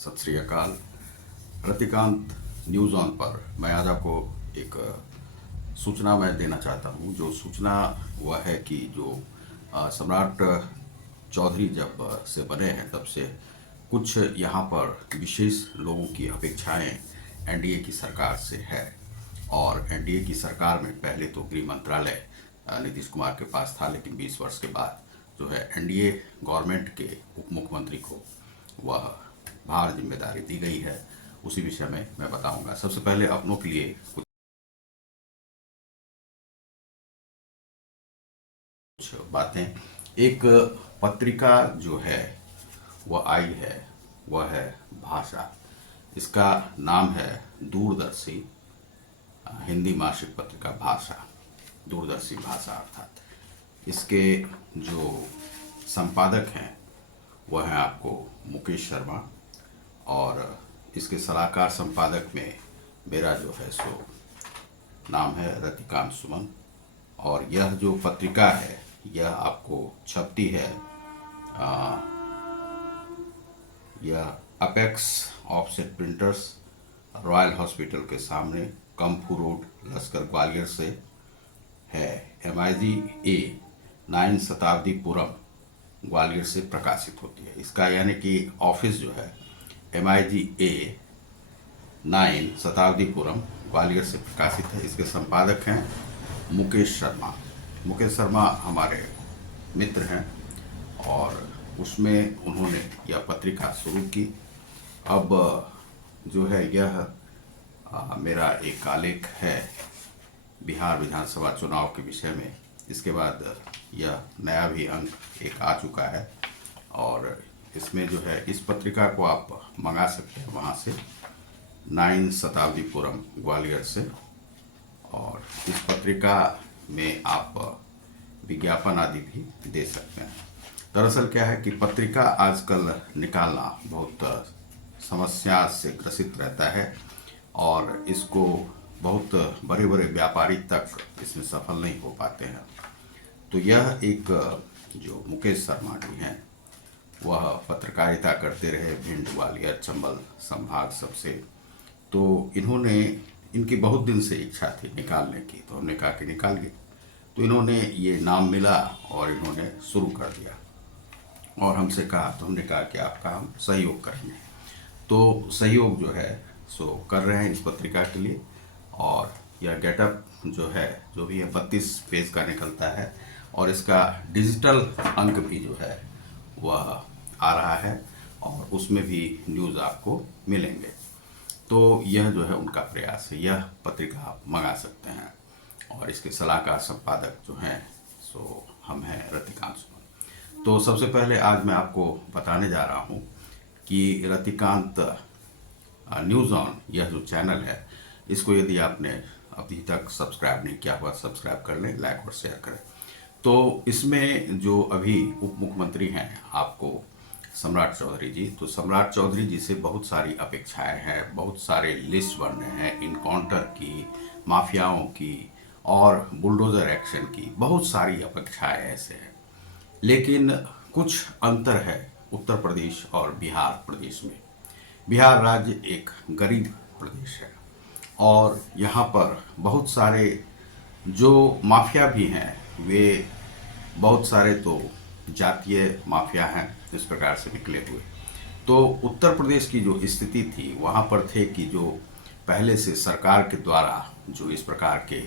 सत श्री अकाल। Ratikant news on पर मैं आज आपको एक सूचना मैं देना चाहता हूँ। जो सूचना वह है कि जो सम्राट चौधरी जब से बने हैं तब से कुछ यहाँ पर विशेष लोगों की अपेक्षाएं एनडीए की सरकार से है। और एनडीए की सरकार में पहले तो गृह मंत्रालय नीतीश कुमार के पास था, लेकिन 20 वर्ष के बाद जो है एनडीए गवर्नमेंट के उप मुख्यमंत्री को वह भार जिम्मेदारी दी गई है। उसी विषय में मैं बताऊंगा। सबसे पहले अपनों के लिए कुछ बातें। एक पत्रिका जो है वह आई है, वह है भाषा। इसका नाम है दूरदर्शी हिंदी मासिक पत्रिका भाषा, दूरदर्शी भाषा अर्थात। इसके जो संपादक हैं वह हैं आपको मुकेश शर्मा, और इसके सलाहकार संपादक में मेरा जो है सो नाम है रतिकांत सुमन। और यह जो पत्रिका है यह आपको छपती है यह apex offset printers, royal hospital के सामने, कम्फू रोड, लश्कर ग्वालियर से है। MIGA 9 शताब्दीपुरम ग्वालियर से प्रकाशित होती है। इसका यानी कि ऑफिस जो है MIGA 9 शताब्दीपुरम ग्वालियर से प्रकाशित है। इसके संपादक हैं मुकेश शर्मा। मुकेश शर्मा हमारे मित्र हैं और उसमें उन्होंने यह पत्रिका शुरू की। अब जो है यह मेरा एक आलेख है बिहार विधानसभा चुनाव के विषय में। इसके बाद यह नया भी अंक एक आ चुका है और इसमें जो है इस पत्रिका को आप मंगा सकते हैं वहाँ से, 9 शताब्दीपुरम ग्वालियर से। और इस पत्रिका में आप विज्ञापन आदि भी दे सकते हैं। दरअसल क्या है कि पत्रिका आजकल निकालना बहुत समस्या से ग्रसित रहता है और इसको बहुत बड़े बड़े व्यापारी तक इसमें सफल नहीं हो पाते हैं। तो यह एक जो मुकेश शर्मा जी हैं वह पत्रकारिता करते रहे भिंड, ग्वालियर, चंबल संभाग सबसे। तो इनकी बहुत दिन से इच्छा थी निकालने की, तो हमने कहा कि निकालिए। तो इन्होंने ये नाम मिला और इन्होंने शुरू कर दिया और हमसे कहा, तो हमने कहा कि आपका हम सहयोग करेंगे। तो सहयोग जो है सो कर रहे हैं इस पत्रिका के लिए। और यह गेटअप जो है जो भी है 32 पेज का निकलता है और इसका डिजिटल अंक भी जो है वह आ रहा है और उसमें भी न्यूज़ आपको मिलेंगे। तो यह जो है उनका प्रयास है। यह पत्रिका आप मंगा सकते हैं और इसके सलाहकार संपादक जो हैं सो हम हैं रतिकांत सुमन। तो सबसे पहले आज मैं आपको बताने जा रहा हूँ कि रतिकांत न्यूज़ ऑन यह जो चैनल है इसको यदि आपने अभी तक सब्सक्राइब नहीं किया हुआ सब्सक्राइब कर लें, लाइक और शेयर करें। तो इसमें जो अभी उप मुख्यमंत्री हैं आपको सम्राट चौधरी जी, तो सम्राट चौधरी जी से बहुत सारी अपेक्षाएं हैं, बहुत सारे लिस्ट बन रहे हैं इनकाउंटर की, माफियाओं की और बुलडोजर एक्शन की। बहुत सारी अपेक्षाएं ऐसे हैं, लेकिन कुछ अंतर है उत्तर प्रदेश और बिहार प्रदेश में। बिहार राज्य एक गरीब प्रदेश है और यहाँ पर बहुत सारे जो माफिया भी हैं वे बहुत सारे तो जातीय माफिया हैं इस प्रकार से निकले हुए। तो उत्तर प्रदेश की जो स्थिति थी वहाँ पर थे कि जो पहले से सरकार के द्वारा जो इस प्रकार के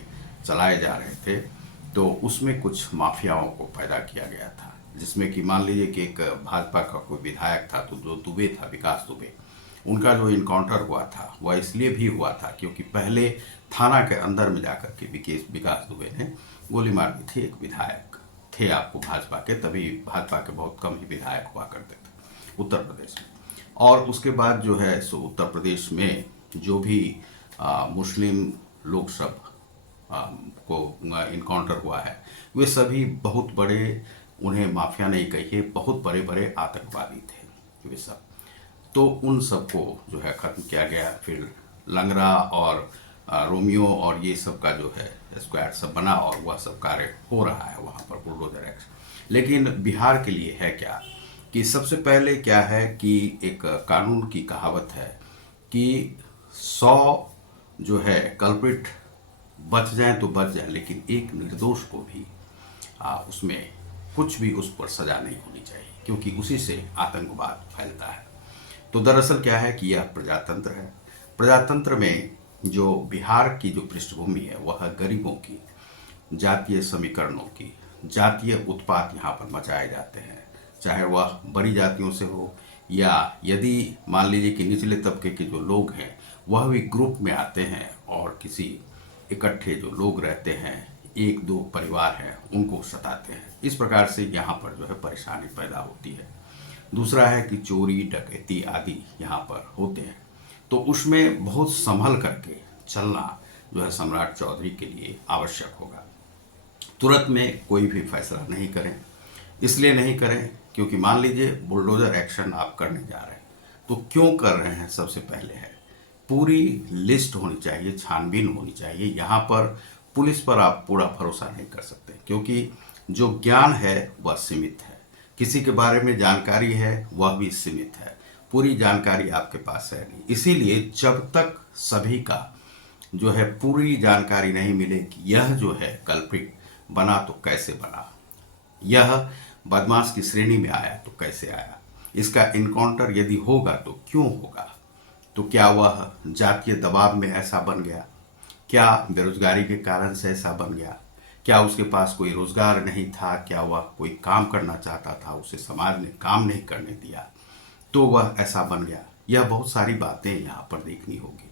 चलाए जा रहे थे तो उसमें कुछ माफियाओं को पैदा किया गया था, जिसमें कि मान लीजिए कि एक भाजपा का कोई विधायक था तो जो दुबे था, विकास दुबे, उनका जो इनकाउंटर हुआ था वह इसलिए भी हुआ था क्योंकि पहले थाना के अंदर में जाकर के विकास दुबे ने गोली मार दी थी। एक विधायक थे आपको भाजपा के, तभी भाजपा के बहुत कम ही विधायक हुआ करते थे उत्तर प्रदेश में। और उसके बाद जो है सो उत्तर प्रदेश में जो भी मुस्लिम लोग सब को इनकाउंटर हुआ है वे सभी बहुत बड़े, उन्हें माफिया नहीं कहिए, बहुत बड़े बड़े आतंकवादी थे वे सब। तो उन सबको जो है ख़त्म किया गया। फिर लंगरा और रोमियो और ये सब का जो है स्क्वाड सब बना और वह सब कार्य हो रहा है वहाँ पर बुलडोजर एक्शन। लेकिन बिहार के लिए है क्या कि सबसे पहले क्या है कि एक कानून की कहावत है कि 100 जो है कल्प्रिट बच जाए तो बच जाए, लेकिन एक निर्दोष को भी उसमें कुछ भी उस पर सजा नहीं होनी चाहिए, क्योंकि उसी से आतंकवाद फैलता है। तो दरअसल क्या है कि यह प्रजातंत्र है। प्रजातंत्र में जो बिहार की जो पृष्ठभूमि है वह गरीबों की, जातीय समीकरणों की, जातीय उत्पात यहाँ पर मचाए जाते हैं, चाहे वह बड़ी जातियों से हो या यदि मान लीजिए कि निचले तबके के जो लोग हैं वह भी ग्रुप में आते हैं और किसी इकट्ठे जो लोग रहते हैं, एक दो परिवार हैं, उनको सताते हैं। इस प्रकार से यहाँ पर जो है परेशानी पैदा होती है। दूसरा है कि चोरी डकैती आदि यहाँ पर होते हैं, तो उसमें बहुत संभल करके चलना जो है सम्राट चौधरी के लिए आवश्यक होगा। तुरंत में कोई भी फैसला नहीं करें। इसलिए नहीं करें क्योंकि मान लीजिए बुलडोजर एक्शन आप करने जा रहे हैं, तो क्यों कर रहे हैं सबसे पहले है पूरी लिस्ट होनी चाहिए, छानबीन होनी चाहिए। यहाँ पर पुलिस पर आप पूरा भरोसा नहीं कर सकते, क्योंकि जो ज्ञान है वह सीमित है, किसी के बारे में जानकारी है वह भी सीमित है, पूरी जानकारी आपके पास है नहीं। इसीलिए जब तक सभी का जो है पूरी जानकारी नहीं मिले कि यह जो है कल्प्रिट बना तो कैसे बना, यह बदमाश की श्रेणी में आया तो कैसे आया, इसका इनकाउंटर यदि होगा तो क्यों होगा, तो क्या वह जातीय दबाव में ऐसा बन गया, क्या बेरोजगारी के कारण से ऐसा बन गया, क्या उसके पास कोई रोजगार नहीं था, क्या वह कोई काम करना चाहता था, उसे समाज ने काम नहीं करने दिया तो वह ऐसा बन गया। यह बहुत सारी बातें यहाँ पर देखनी होगी।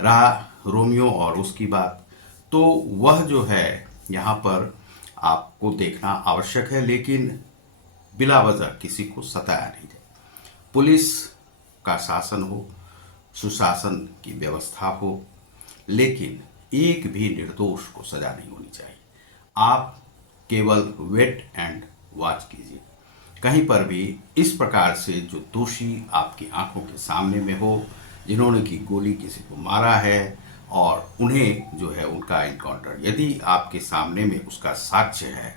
रहा रोमियो और उसकी बात, तो वह जो है यहाँ पर आपको देखना आवश्यक है, लेकिन बिला वजह किसी को सताया नहीं जाए। पुलिस का शासन हो, सुशासन की व्यवस्था हो, लेकिन एक भी निर्दोष को सजा नहीं होनी चाहिए। आप केवल वेट एंड वॉच कीजिए, कहीं पर भी इस प्रकार से जो दोषी आपकी आंखों के सामने में हो, जिन्होंने की गोली किसी को मारा है और उन्हें जो है उनका इनकाउंटर, यदि आपके सामने में उसका साक्ष्य है,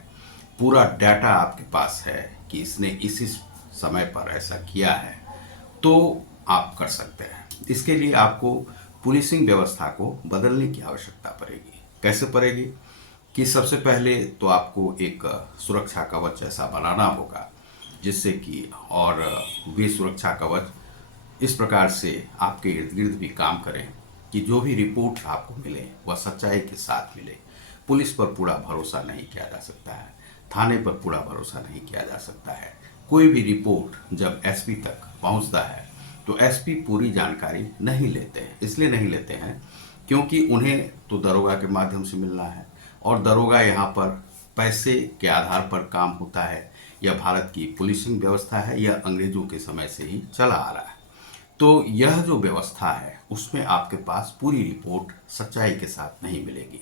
पूरा डाटा आपके पास है कि इसने इसी समय पर ऐसा किया है, तो आप कर सकते हैं। इसके लिए आपको पुलिसिंग व्यवस्था को बदलने की आवश्यकता पड़ेगी। कैसे पड़ेगी कि सबसे पहले तो आपको एक सुरक्षा कवच ऐसा बनाना होगा जिससे कि, और वे सुरक्षा कवच इस प्रकार से आपके इर्द गिर्द भी काम करें कि जो भी रिपोर्ट आपको मिले वह सच्चाई के साथ मिले। पुलिस पर पूरा भरोसा नहीं किया जा सकता है, थाने पर पूरा भरोसा नहीं किया जा सकता है। कोई भी रिपोर्ट जब एसपी तक पहुंचता है तो एसपी पूरी जानकारी नहीं लेते हैं। इसलिए नहीं लेते हैं क्योंकि उन्हें तो दरोगा के माध्यम से मिलना है, और दरोगा यहाँ पर पैसे के आधार पर काम होता है। यह भारत की पुलिसिंग व्यवस्था है, यह अंग्रेजों के समय से ही चला आ रहा है। तो यह जो व्यवस्था है उसमें आपके पास पूरी रिपोर्ट सच्चाई के साथ नहीं मिलेगी।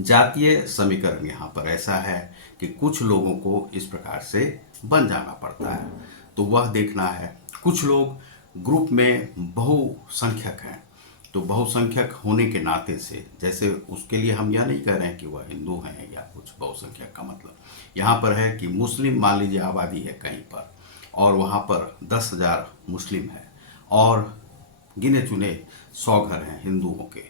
जातीय समीकरण यहाँ पर ऐसा है कि कुछ लोगों को इस प्रकार से बन जाना पड़ता है, तो वह देखना है। कुछ लोग ग्रुप में बहुसंख्यक हैं, तो बहुसंख्यक होने के नाते से, जैसे उसके लिए हम यह नहीं कह रहे हैं कि वह हिंदू हैं या कुछ, बहुसंख्यक का मतलब यहाँ पर है कि मुस्लिम मान लीजिए आबादी है कहीं पर और वहाँ पर 10,000 मुस्लिम है और गिने चुने 100 घर हैं हिंदुओं के,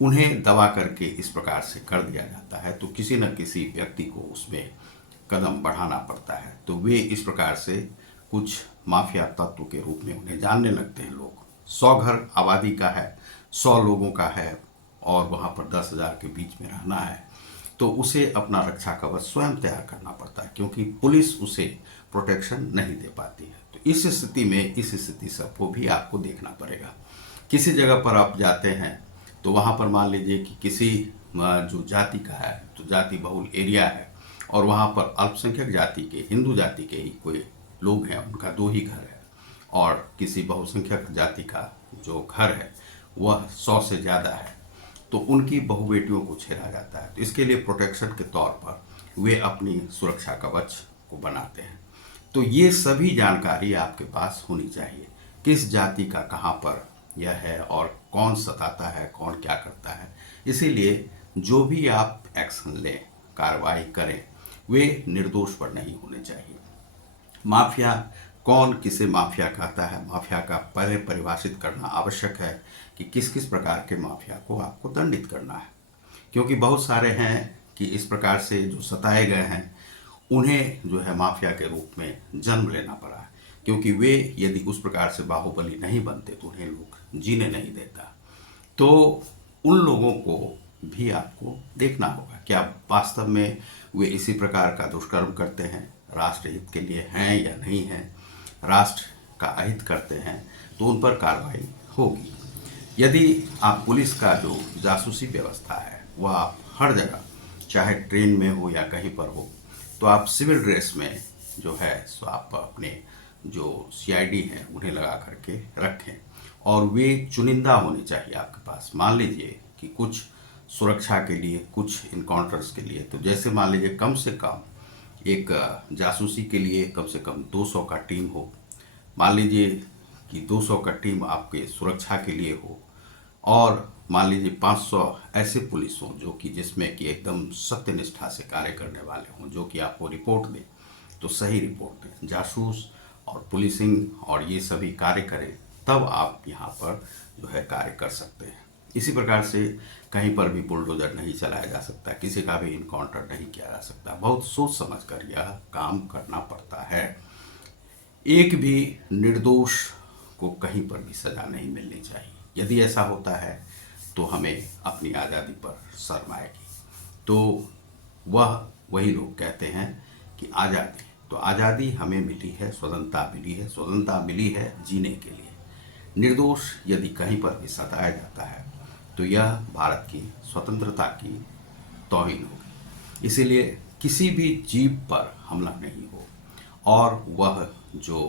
उन्हें दबा करके इस प्रकार से कर दिया जाता है, तो किसी न किसी व्यक्ति को उसमें कदम बढ़ाना पड़ता है। तो वे इस प्रकार से कुछ माफिया तत्व के रूप में उन्हें जानने लगते हैं लोग। 100 घर आबादी का है, 100 लोगों का है और वहाँ पर 10,000 के बीच में रहना है, तो उसे अपना रक्षा कवच स्वयं तैयार करना पड़ता है, क्योंकि पुलिस उसे प्रोटेक्शन नहीं दे पाती है। तो इस स्थिति में, इस स्थिति सबको भी आपको देखना पड़ेगा। किसी जगह पर आप जाते हैं तो वहाँ पर मान लीजिए कि किसी जो जाति का है, तो जाति बहुल एरिया है और वहाँ पर अल्पसंख्यक जाति के, हिंदू जाति के ही कोई लोग हैं, उनका 2 ही घर है, और किसी बहुसंख्यक जाति का जो घर है वह 100 से ज़्यादा है, तो उनकी बहु बेटियों को छेड़ा जाता है। तो इसके लिए प्रोटेक्शन के तौर पर वे अपनी सुरक्षा कवच को बनाते हैं। तो ये सभी जानकारी आपके पास होनी चाहिए, किस जाति का कहाँ पर यह है और कौन सताता है, कौन क्या करता है। इसीलिए जो भी आप एक्शन लें, कार्रवाई करें, वे निर्दोष पर नहीं होने चाहिए। माफिया कौन किसे माफिया कहता है, माफिया का पहले परिभाषित करना आवश्यक है कि किस किस प्रकार के माफिया को आपको दंडित करना है, क्योंकि बहुत सारे हैं कि इस प्रकार से जो सताए गए हैं उन्हें जो है माफिया के रूप में जन्म लेना पड़ा, क्योंकि वे यदि उस प्रकार से बाहुबली नहीं बनते तो उन्हें लोग जीने नहीं देता। तो उन लोगों को भी आपको देखना होगा क्या वास्तव में वे इसी प्रकार का दुष्कर्म करते हैं, राष्ट्र हित के लिए हैं या नहीं हैं, राष्ट्र का अहित करते हैं, तो उन पर कार्रवाई होगी। यदि आप पुलिस का जो जासूसी व्यवस्था है वह आप हर जगह, चाहे ट्रेन में हो या कहीं पर हो, तो आप सिविल ड्रेस में जो है सो आप अपने जो सीआईडी हैं उन्हें लगा करके रखें, और वे चुनिंदा होने चाहिए आपके पास। मान लीजिए कि कुछ सुरक्षा के लिए, कुछ इनकाउंटर्स के लिए, तो जैसे मान लीजिए कम से कम एक जासूसी के लिए कम से कम 200 का टीम हो, मान लीजिए कि 200 का टीम आपके सुरक्षा के लिए हो, और मान लीजिए 500 ऐसे पुलिस हों जो कि जिसमें कि एकदम सत्यनिष्ठा से कार्य करने वाले हों, जो कि आपको रिपोर्ट दें तो सही रिपोर्ट दें, जासूस और पुलिसिंग और ये सभी कार्य करें, तब आप यहाँ पर जो है कार्य कर सकते हैं। इसी प्रकार से कहीं पर भी बुलडोजर नहीं चलाया जा सकता, किसी का भी इनकाउंटर नहीं किया जा सकता, बहुत सोच समझ कर यह काम करना पड़ता है। एक भी निर्दोष को कहीं पर भी सजा नहीं मिलनी चाहिए। यदि ऐसा होता है तो हमें अपनी आज़ादी पर शर्म आएगी। तो वही लोग कहते हैं कि आज़ादी, तो आज़ादी हमें मिली है, स्वतंत्रता मिली है, स्वतंत्रता मिली है जीने के लिए। निर्दोष यदि कहीं पर भी सताया जाता है तो यह भारत की स्वतंत्रता की तौहीन होगी। इसीलिए किसी भी जीव पर हमला नहीं हो, और वह जो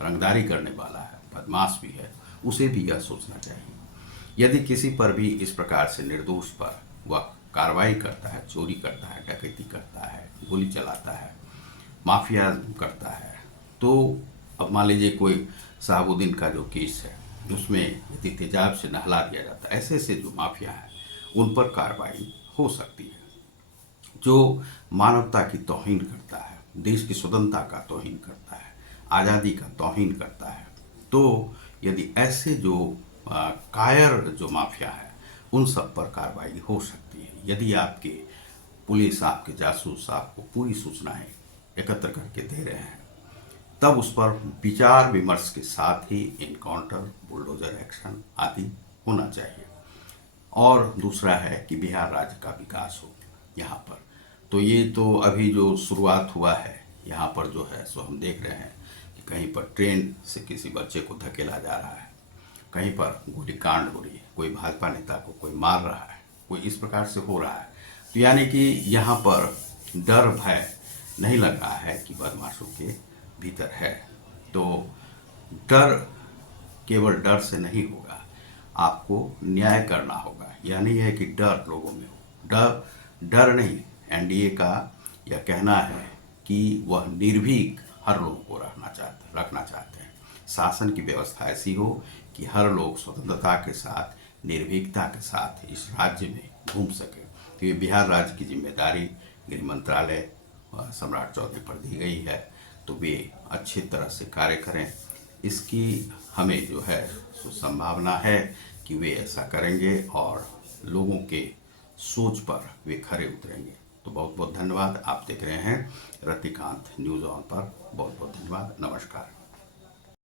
रंगदारी करने वाला है, बदमाश भी है, उसे भी यह सोचना चाहिए। यदि किसी पर भी इस प्रकार से निर्दोष पर वह कार्रवाई करता है, चोरी करता है, डकैती करता है, गोली चलाता है, माफिया करता है, तो अब मान लीजिए कोई शहाबुद्दीन का जो केस है उसमें यदि तेजाब से नहला दिया जाता है, ऐसे ऐसे जो माफिया है उन पर कार्रवाई हो सकती है। जो मानवता की तौहीन करता है, देश की स्वतंत्रता का तौहीन करता है, आज़ादी का तौहीन करता है, तो यदि ऐसे जो कायर जो माफिया है उन सब पर कार्रवाई हो सकती है। यदि आपके पुलिस, आपके जासूस आपको पूरी सूचनाएं एकत्र करके दे रहे हैं, तब उस पर विचार विमर्श के साथ ही इनकाउंटर, बुलडोजर एक्शन आदि होना चाहिए। और दूसरा है कि बिहार राज्य का विकास हो यहाँ पर। तो ये तो अभी जो शुरुआत हुआ है यहाँ पर जो है सो हम देख रहे हैं कि कहीं पर ट्रेन से किसी बच्चे को धकेला जा रहा है, कहीं पर गोलीकांड हो रही है, कोई भाजपा नेता को कोई मार रहा है, कोई इस प्रकार से हो रहा है। तो यानी कि यहाँ पर डर भय नहीं लग रहा है कि बदमाशों के भीतर है। तो डर केवल डर से नहीं होगा, आपको न्याय करना होगा। यह नहीं है कि डर लोगों में हो, डर नहीं। एनडीए का यह कहना है कि वह निर्भीक हर लोगों को रखना चाहते हैं। शासन की व्यवस्था ऐसी हो कि हर लोग स्वतंत्रता के साथ, निर्भीकता के साथ इस राज्य में घूम सके। तो ये बिहार राज्य की जिम्मेदारी गृह मंत्रालय सम्राट चौधरी पर दी गई है, तो वे अच्छी तरह से कार्य करें, इसकी हमें जो है सो संभावना है कि वे ऐसा करेंगे और लोगों के सोच पर वे खरे उतरेंगे। तो बहुत बहुत धन्यवाद। आप देख रहे हैं रतिकांत न्यूज़ ऑन पर। बहुत बहुत धन्यवाद। नमस्कार।